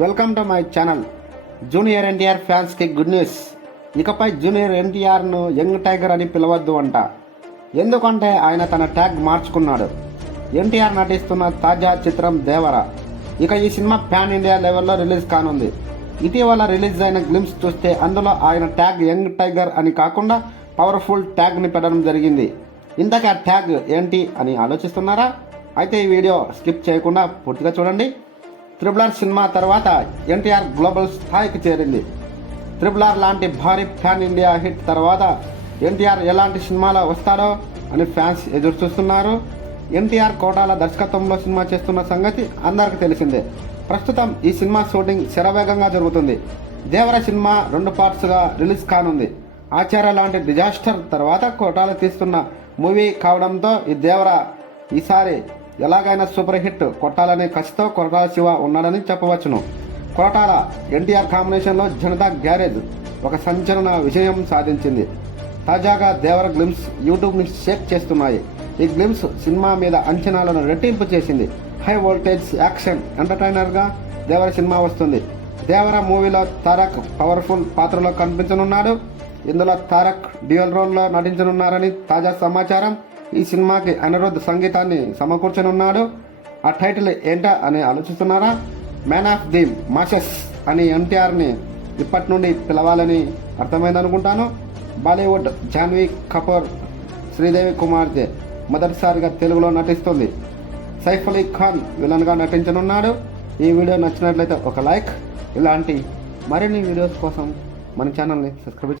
Welcome to my channel. Junior NTR ఫ్యాన్స్కి good news. ఇకపై junior ఎన్టీఆర్ను young tiger అని పిలవద్దు అంట. ఎందుకంటే ఆయన తన ట్యాగ్ మార్చుకున్నాడు. ఎన్టీఆర్ నటిస్తున్న తాజా చిత్రం దేవర. ఇక ఈ సినిమా ప్యాన్ ఇండియా లెవెల్లో రిలీజ్ కానుంది. ఇటీవల రిలీజ్ అయిన గ్లిమ్స్ చూస్తే అందులో ఆయన ట్యాగ్ యంగ్ టైగర్ అని కాకుండా పవర్ఫుల్ ట్యాగ్ని పెట్టడం జరిగింది. ఇంతకీ ఆ ట్యాగ్ ఏంటి అని ఆలోచిస్తున్నారా? అయితే ఈ వీడియో స్కిప్ చేయకుండా పూర్తిగా చూడండి. త్రిబుల్ సినిమా తర్వాత ఎన్టీఆర్ గ్లోబల్ స్థాయికి చేరింది. త్రిబుల్ లాంటి భారీ ప్యాన్ ఇండియా హిట్ తర్వాత ఎన్టీఆర్ ఎలాంటి సినిమాలో వస్తాడో అని ఫ్యాన్స్ ఎదురు చూస్తున్నారు. ఎన్టీఆర్ కోటాల దర్శకత్వంలో సినిమా చేస్తున్న సంగతి అందరికీ తెలిసిందే. ప్రస్తుతం ఈ సినిమా షూటింగ్ శరవేగంగా జరుగుతుంది. దేవర సినిమా 2 పార్ట్స్గా రిలీజ్ కానుంది. ఆచార్య లాంటి డిజాస్టర్ తర్వాత కోటాల తీస్తున్న మూవీ కావడంతో ఈ దేవర ఈసారి ఎలాగైనా సూపర్ హిట్ కొట్టాలనే కసితో కొరటాల శివ ఉన్నాడని చెప్పవచ్చును. కొరటాల ఎన్టీఆర్ కాంబినేషన్లో జనతా గ్యారేజ్ ఒక సంచలన విజయం సాధించింది. తాజాగా దేవర గ్లిమ్స్ యూట్యూబ్ని షేక్ చేస్తున్నాయి. ఈ గ్లిమ్స్ సినిమా మీద అంచనాలను రెట్టింపు చేసింది. హై వోల్టేజ్ యాక్షన్ ఎంటర్టైనర్గా దేవర సినిమా వస్తుంది. దేవర మూవీలో తారక్ పవర్ఫుల్ పాత్రలో కనిపించనున్నాడు. ఇందులో తారక్ డ్యూయల్ రోల్లో నటించనున్నారని తాజా సమాచారం. ఈ సినిమాకి అనిరుద్ధ్ సంగీతాన్ని సమకూర్చనున్నాడు. ఆ టైటిల్ ఏంటా అని ఆలోచిస్తున్నారా? మ్యాన్ ఆఫ్ ది మాసెస్ అని ఎన్టీఆర్ని ఇప్పటి నుండి పిలవాలని అర్థమైందనుకుంటాను. బాలీవుడ్ జాన్వీ కపూర్ శ్రీదేవి కుమార్తె మొదటిసారిగా తెలుగులో నటిస్తుంది. సైఫ్ అలీ ఖాన్ విలన్గా నటించనున్నాడు. ఈ వీడియో నచ్చినట్లయితే ఒక లైక్. ఇలాంటి మరిన్ని వీడియోస్ కోసం మన ఛానల్ని సబ్స్క్రైబ్